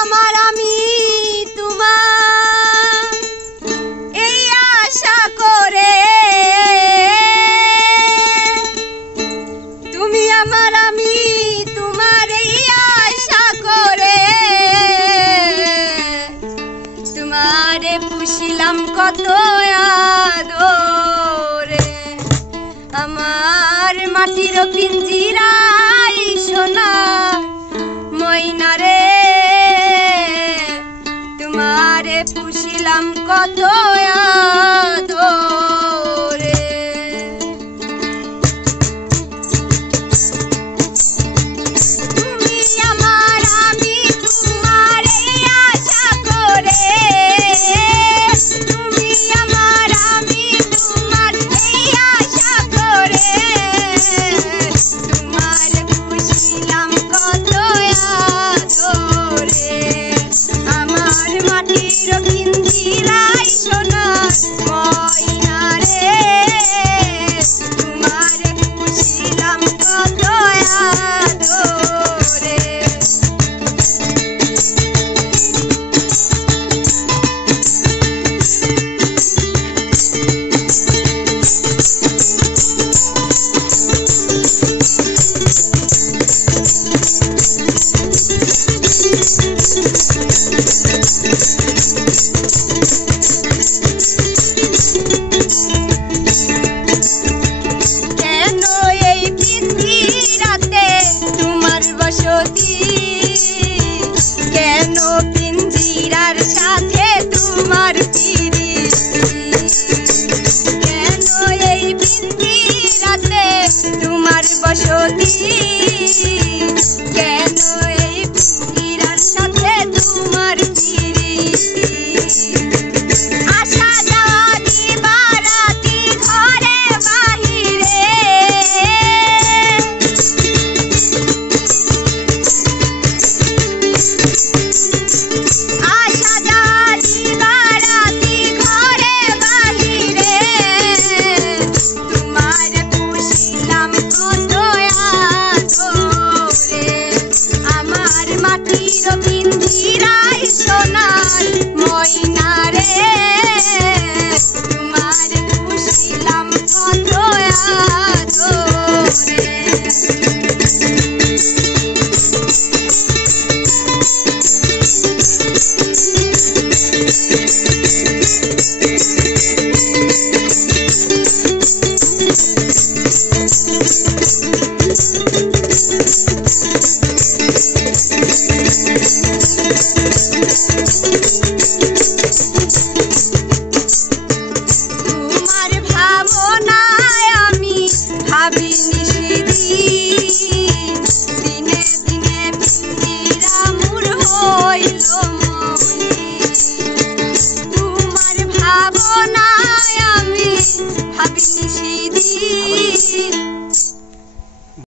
আমার আমি তোমার এই আশা করে, তুমি আমার আমি তোমার এই আশা করে, তোমারে পুষিলাম কত আদরে। আমার মাটির পিঞ্জিরায় সোনা ময়না রে, তোমারে পুষিলাম কত আদরে। তুমি আমার আমি তোমার এই আশা করে, তুমি আমার আমি তোমার এই আশা করে, তোমারে পুষিলাম কত আদরে। আমার মাটির পিঞ্জিরায় সোনার ময়না রে, তোমারে পুষিলাম কত আদরে। কেন এই পিঞ্জিরাতে তোমার বসতি, কেন পিঞ্জিরার সাথে তোমার পিরিতি, কেন এই পিঞ্জিরাতে তোমার বসতি, কেন এই পিঞ্জিরার সাথে তোমার পিরিতি। আসা যাওয়া দিবারাতি ঘরে বাহিরে, আসা যাওয়া দিবারাতি ঘরে বাহিরে, তোমার পুষিলাম কত আদরে। আমার মাটির পিঞ্জিরায় সোনার ময়না রে, তোমার পুষিলাম কত আদরে। তোমার ভাবনায় আমি ভাবি